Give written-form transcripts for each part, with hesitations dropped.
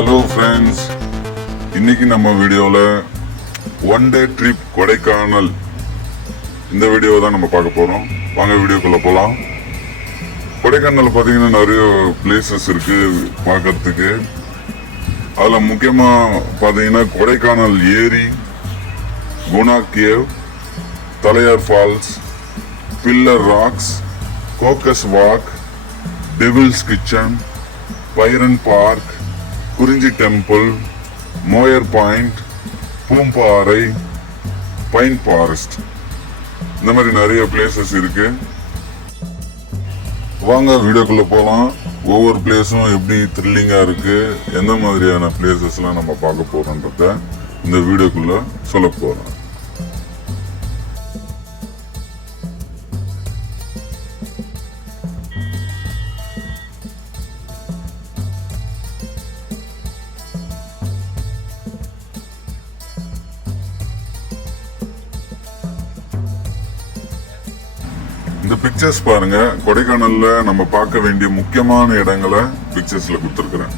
Hello friends, இன்னைக்கு நம்ம வீடியோவில் ஒன் டே ட்ரிப் கொடைக்கானல் இந்த வீடியோ தான் நம்ம பார்க்க போகிறோம். வாங்க வீடியோக்குள்ளே போகலாம். கொடைக்கானல் பார்த்தீங்கன்னா நிறைய பிளேசஸ் இருக்குது பார்க்கறதுக்கு. அதில் முக்கியமாக பார்த்தீங்கன்னா கொடைக்கானல் ஏரி, Guna cave, Thalaiyar falls, pillar rocks, Coaker's walk, Devil's kitchen, Bryant park, Kurinji temple, Moir point, Poombarai, pine forest, இந்த மாதிரி நிறைய பிளேசஸ் இருக்கு. வாங்க வீடியோக்குள்ள போகலாம். ஒவ்வொரு பிளேஸும் எப்படி த்ரில்லிங்கா இருக்கு, எந்த மாதிரியான பிளேசஸ்லாம் நம்ம பார்க்க போறோன்றத இந்த வீடியோக்குள்ள சொல்ல போறோம். இந்த பிக்சர்ஸ் பாருங்க, கொடைக்கானல்ல நம்ம பார்க்க வேண்டிய முக்கியமான இடங்களை பிக்சர்ஸ்ல கொடுத்துருக்கிறேன்.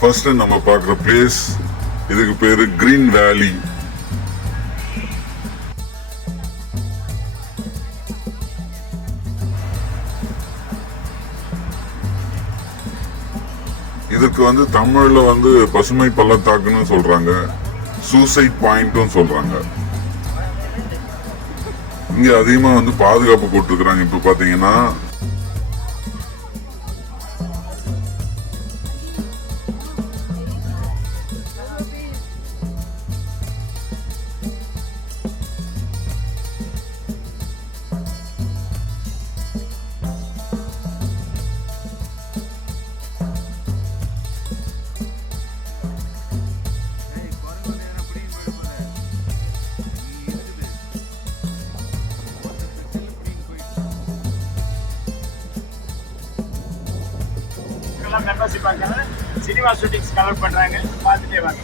ஃபர்ஸ்ட் நம்ம பார்க்குற பிளேஸ், இதுக்கு பேரு கிரீன் வேலி. இதுக்கு தமிழ்ல பசுமை பள்ளத்தாக்குன்னு சொல்றாங்க, சூசைட் பாயிண்ட்டும் சொல்றாங்க. இங்க அதிகமா பாதுகாப்பு போட்டிருக்கிறாங்க. இப்ப பாத்தீங்கன்னா மெம்பர்ஷிப் சினிமா ஷூட்டிங்ஸ் கவர் பண்றாங்க, பார்த்துட்டே வாங்க.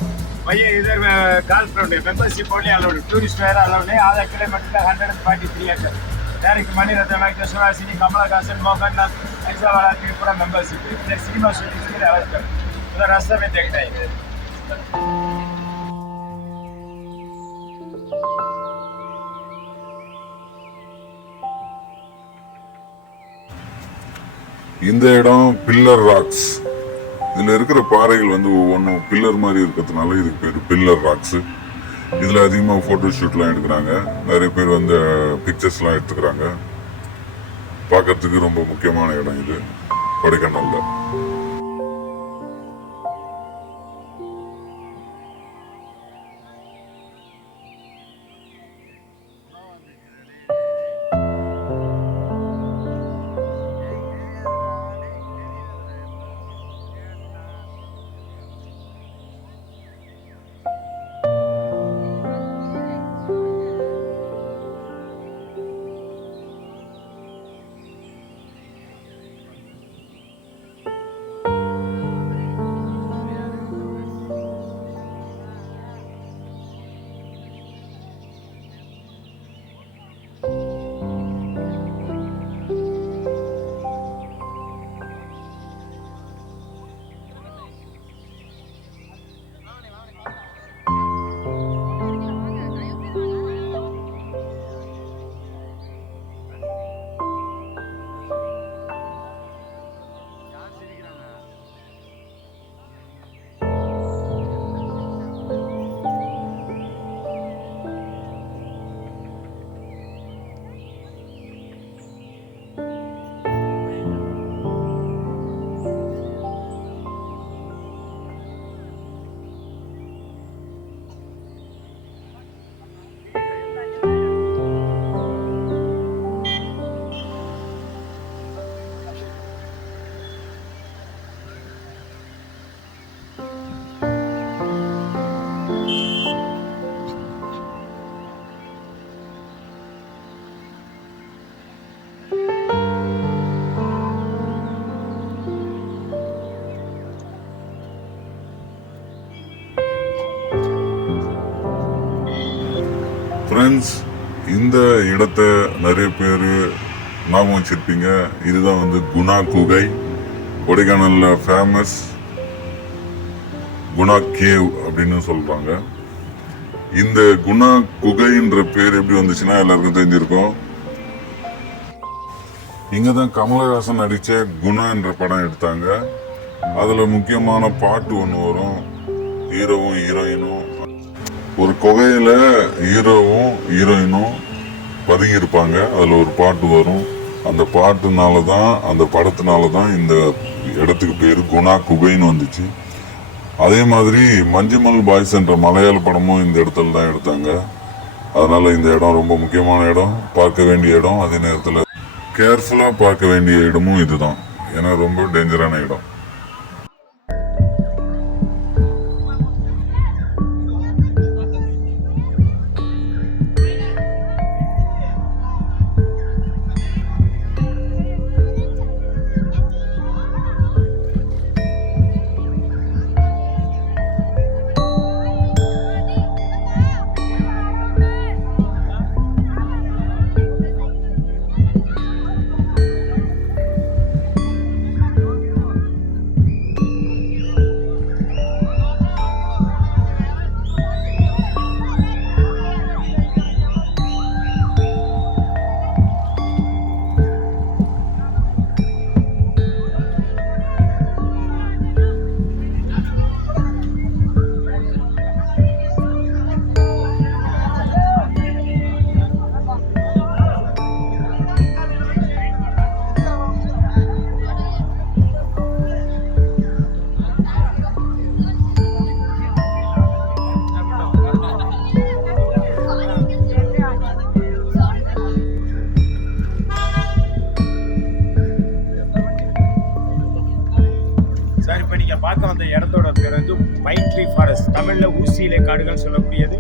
பையன் இதர் கால் friend membership only allowed, tourist வேற அலௌடு. ஆதார் kilometre 143 acre. Direct Mani Ratnam, Suhasini, Kamal Haasan, Mohanlal, ऐसा वाला भी पूरा मेंबरशिप है. सिनेमा शूटिंग के लिए अलग कर उधर रास्ते में देखना है. இந்த இடம் பில்லர் ராக்ஸ். இதுல இருக்கிற பாறைகள் ஒவ்வொன்றும் பில்லர் மாதிரி இருக்கிறதுனால இதுக்கு பேர் பில்லர் ராக்ஸ். இதுல அதிகமா போட்டோ ஷூட்லாம் எடுக்கிறாங்க. நிறைய பேர் பிக்சர்ஸ்லாம் எடுத்துக்கிறாங்க. பார்க்கறதுக்கு ரொம்ப முக்கியமான இடம் இது கொடைக்கானல்ல. ஃப்ரெண்ட்ஸ், இந்த இடத்த நிறைய பேர் ஞாபகம் வச்சிருப்பீங்க. இதுதான் வந்து குணா குகை, கொடைக்கானல்ல ஃபேமஸ் குணா கேவ் அப்படின்னு சொல்றாங்க. இந்த குணா குகைன்ற பேர் எப்படி வந்துச்சுன்னா எல்லாருக்கும் தெரிஞ்சிருக்கும். இங்கதான் கமலஹாசன் நடிச்ச குணா என்ற படம் எடுத்தாங்க. அதுல முக்கியமான பாட்டு ஒன்று வரும். ஹீரோவும் ஹீரோயினும் ஒரு குகையில ஹீரோவும் ஹீரோயினும் பதுங்கி இருப்பாங்க. அதுல ஒரு பாட்டு வரும். அந்த பாட்டுனாலதான், அந்த படத்தினாலதான் இந்த இடத்துக்கு பேரு குணா குகைன்னு வந்துச்சு. அதே மாதிரி மஞ்சுமல் பாய்ஸ் என்ற மலையாள படமும் இந்த இடத்துல தான் எடுத்தாங்க. அதனால இந்த இடம் ரொம்ப முக்கியமான இடம், பார்க்க வேண்டிய இடம். அதே நேரத்தில் கேர்ஃபுல்லா பார்க்க வேண்டிய இடமும் இதுதான். ஏன்னா ரொம்ப டேஞ்சரான இடம். பார்க்க வந்த இடத்தோட பேர் வந்து பைன் ட்ரீ ஃபாரஸ்ட், தமிழ்ல ஊசி இலை காடுகள் சொல்லக்கூடியது.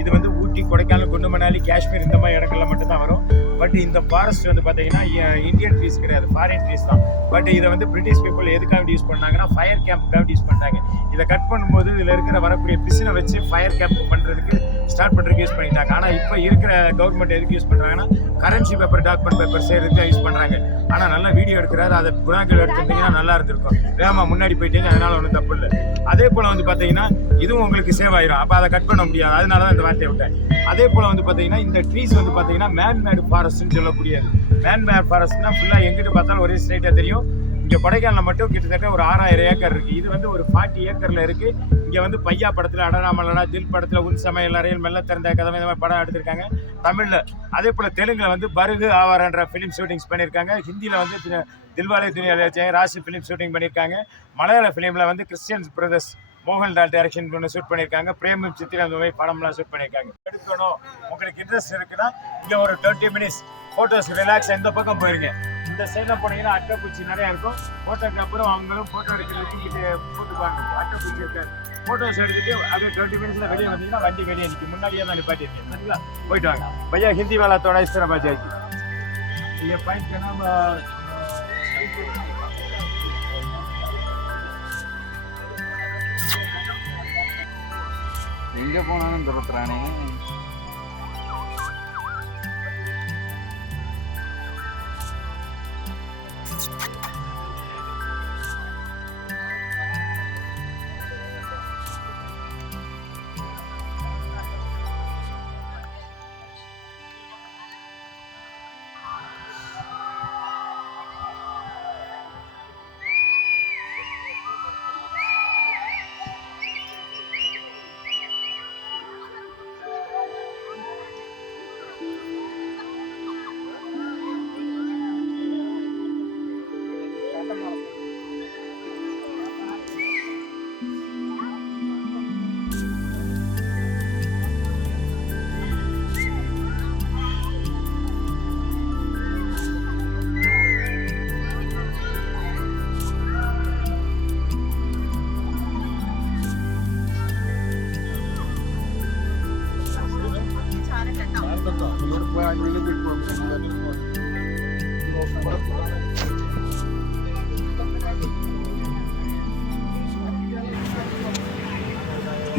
இது வந்து ஊட்டி, கொடைக்கானல், குண்டு மணாலி, காஷ்மீர் இந்த மாதிரி இடங்கள்ல மட்டும்தான் வரும். பட் இந்த ஃபாரஸ்ட் வந்து பார்த்தீங்கன்னா இந்தியன் ட்ரீஸ் கிடையாது, ஃபாரின் ட்ரீஸ் தான். பட் இதை வந்து பிரிட்டிஷ் பீப்புள் எதுக்காக யூஸ் பண்ணாங்கன்னா ஃபயர் கேம்புக்காக யூஸ் பண்ணாங்க. இதை கட் பண்ணும்போது இதில் இருக்கிற வரக்கூடிய பிசினை வச்சு ஃபயர் கேம்ப் பண்ணுறதுக்கு ஸ்டார்ட் பண்ணுறதுக்கு யூஸ் பண்ணிட்டாங்க. ஆனால் இப்போ இருக்கிற கவர்மெண்ட் எதுக்கு யூஸ் பண்ணுறாங்கன்னா கரன்சி பேப்பர், டாக்குமெண்ட் பேப்பர் செய்யறதுக்கு யூஸ் பண்ணுறாங்க. ஆனால் நல்லா வீடியோ எடுக்கிறாரு, அதை குணாக்கள் எடுத்துட்டீங்கன்னா நல்லா இருந்திருக்கும். வேகமாக முன்னாடி போயிட்டீங்க, அதனால ஒன்றும் தப்பு இல்லை. அதே போல் வந்து பார்த்தீங்கன்னா இதுவும் உங்களுக்கு சேவ் ஆயிரும். அப்போ அதை கட் பண்ண முடியாது, அதனால தான் இந்த வார்த்தையை விட்டேன். அதே போல் வந்து பார்த்தீங்கன்னா இந்த ட்ரீஸ் வந்து பார்த்தீங்கன்னா மேன்மேடு ஃபாரஸ்ட்னு சொல்லக்கூடியது. மேன்மேட் ஃபாரஸ்ட்னா ஃபுல்லாக எங்கிட்டு பார்த்தாலும் ஒரே ஸ்ட்ரைட்டாக தெரியும். இங்கே கொடைக்கானல் மட்டும் கிட்டத்தட்ட ஒரு 6000 ஏக்கர் இருக்குது. இது வந்து ஒரு 40 ஏக்கரில் இருக்குது. இங்கே வந்து பையா படத்தில், அடடா மல்லடா, தில் படத்தில், உன் சமையல் அறையில், மெல்ல திறந்த கதவை, இந்த மாதிரி படம் எடுத்திருக்காங்க தமிழில். அதே போல் தெலுங்கில் வந்து பருகு ஆவாரன்ற ஃபிலிம் ஷூட்டிங்ஸ் பண்ணியிருக்காங்க. ஹிந்தியில் வந்து தில்வாலே துனியா ராசி ஃபிலிம் ஷூட்டிங் பண்ணியிருக்காங்க. மலையாள ஃபிலிமில் வந்து கிறிஸ்டியன்ஸ் பிரதர்ஸ் மோகன்லால் டைரக்ஷன் பண்ண ஷூட் பண்ணியிருக்காங்க. பிரேமும் சித்திர அந்த மாதிரி படம்லாம் ஷூட் பண்ணியிருக்காங்க. எடுக்கணும் உங்களுக்கு இன்ட்ரெஸ்ட் இருக்குன்னா இங்கே ஒரு 30 மினிட்ஸ் ஃபோட்டோஸ் ரிலாக்ஸ் இந்த பக்கம் போயிருங்க. இந்த சைடில் போனீங்கன்னா அட்டைப்பூச்சி நிறையா இருக்கும். ஃபோட்டோக்கு அப்புறம் அவங்களும் ஃபோட்டோ எடுக்கிறதுக்கு இங்கே போட்டுப்பாங்க. அட்டைப்பூச்சி இருக்காது. ஃபோட்டோஸ் எடுத்துட்டு அப்படியே 20 மினிட்ஸில் வெளியே வந்தீங்கன்னா வண்டி வெளியே நிற்கும். முன்னாடியே தான் நிப்பாட்டிருக்கேன். சரிங்களா, போயிட்டு வாங்க. பையா ஹிந்தி वाला थोड़ा इस तरह बजाइए. ये पॉइंट का नाम எங்கே போனாலும் துரத்துறானே.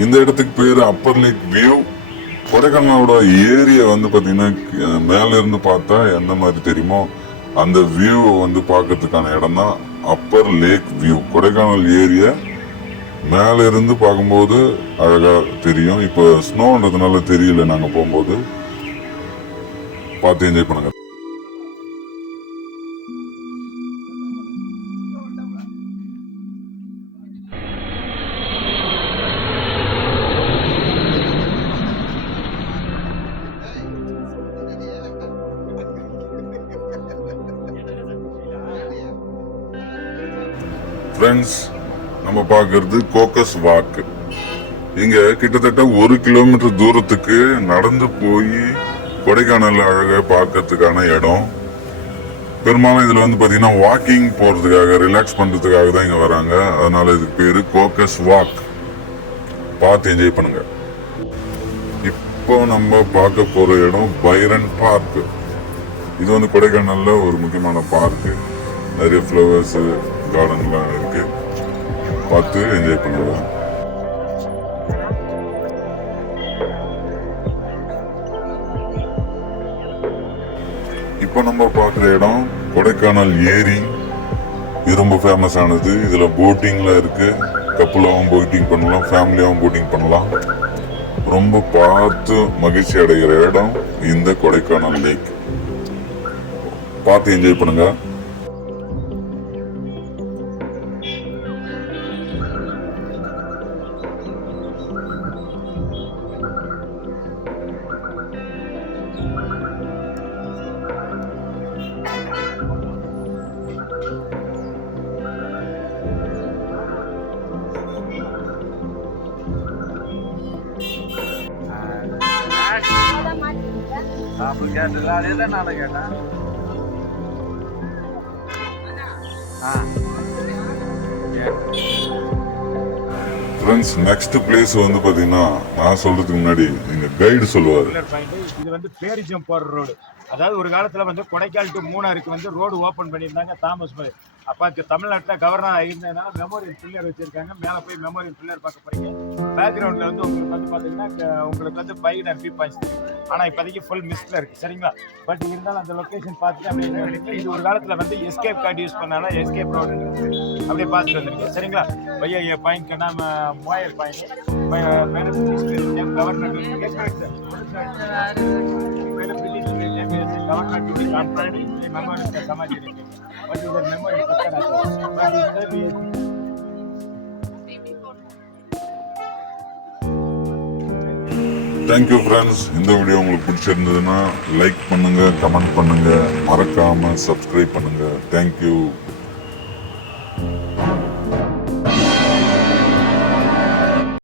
இந்த இடத்துக்கு பேரு அப்பர் லேக் வியூ. கொடைக்கானலோட ஏரியா வந்து பாத்தீங்கன்னா மேல இருந்து பார்த்தா எந்த மாதிரி தெரியுமோ அந்த வியூ வந்து பார்க்கறதுக்கான இடம் தான் upper lake view. Kodaikanal area மேல இருந்து பார்க்கும்போது அழகா தெரியும். இப்போ ஸ்னோன்றதுனால தெரியல, நாங்க போகும்போது பார்த்து என்ஜாய் பண்ணுங்க. ஃப்ரெண்ட்ஸ், நம்ம பார்க்கறது கோக்கஸ் வாக். இங்க கிட்டத்தட்ட 1 கிலோமீட்டர் தூரத்துக்கு நடந்து போய் கொடைக்கானல் அழகை பார்க்கறதுக்கான இடம். பெரும்பாலும் இதுல வந்து பாத்தீங்கன்னா வாக்கிங் போறதுக்காக, ரிலாக்ஸ் பண்றதுக்காக தான் இங்க வராங்க. அதனால இதுக்கு பேரு கோக்கஸ் வாக். பார்த்து என்ஜாய் பண்ணுங்க. இப்போ நம்ம பார்க்க போற இடம் பைரன் பார்க். இது வந்து கொடைக்கானல்ல ஒரு முக்கியமான பார்க். நிறைய ஃப்ளவர்ஸ் கார்டன்லாம் இருக்கு. பார்த்து என்ஜாய் பண்ணுங்க. இப்போ நம்ம பார்க்குற இடம் கொடைக்கானல் ஏரி. இது ரொம்ப ஃபேமஸ் ஆனது. இதுல போட்டிங்ல இருக்கு. கப்புலாவும் போட்டிங் பண்ணலாம், ஃபேமிலியாவும் போட்டிங் பண்ணலாம். ரொம்ப பார்த்து மகிழ்ச்சி அடைகிற இடம் இந்த கொடைக்கானல் லேக். பார்த்து என்ஜாய் பண்ணுங்க. அப்படி கேட்டல அதே தான் நானும் கேட்டேன். ஃப்ரெண்ட்ஸ், நெக்ஸ்ட் பிளேஸ் வந்து பாத்தீங்கன்னா நான் சொல்றதுக்கு முன்னாடி எங்க கைடு சொல்லுவாரு. இது வந்து பேரிஜம் போற ரோடு. அதாவது ஒரு காலத்துல வந்து கொடைக்கானல் டு மூணாருக்கு வந்து ரோடு ஓபன் பண்ணியிருந்தாங்க தாமஸ் பாய். அப்ப தமிழ்நாட்டில் கவர்னர் இருந்ததுனால மெமோரியல் பில்லர் வச்சிருக்காங்க. மேல போய் மெமோரியல் பில்லர் பார்க்க போறீங்க. பேக்ரவுண்ட்ல வந்து உங்களுக்கு வந்து பாத்தீங்கன்னா உங்களுக்கு வந்து பைக் அண்ட் வியூ பாயிண்ட்ஸ் தெரியும். ஆனா இப்போதைக்கு ஃபுல் மிஸ்ட்ல இருக்கு, சரிங்களா? பட் இருந்தாலும் அந்த லொகேஷன் பார்த்துட்டு அப்படியே இது ஒரு காலத்துல வந்து எஸ்கேப் கார்டு யூஸ் பண்ணால எஸ்கேப் ரோடு அப்படியே பார்த்துட்டு வந்திருக்கேன், சரிங்களா? பையா பாயிண்ட் நம்ம மோயல் பாயிண்ட் கவர்னர் சமாதி இருக்கு. பட் இது மெமரி தேங்க்யூ ஃப்ரெண்ட்ஸ். இந்த வீடியோ உங்களுக்கு பிடிச்சிருந்ததுன்னா லைக் பண்ணுங்க, கமெண்ட் பண்ணுங்க, மறக்காம சப்ஸ்கிரைப் பண்ணுங்க. தேங்க்யூ.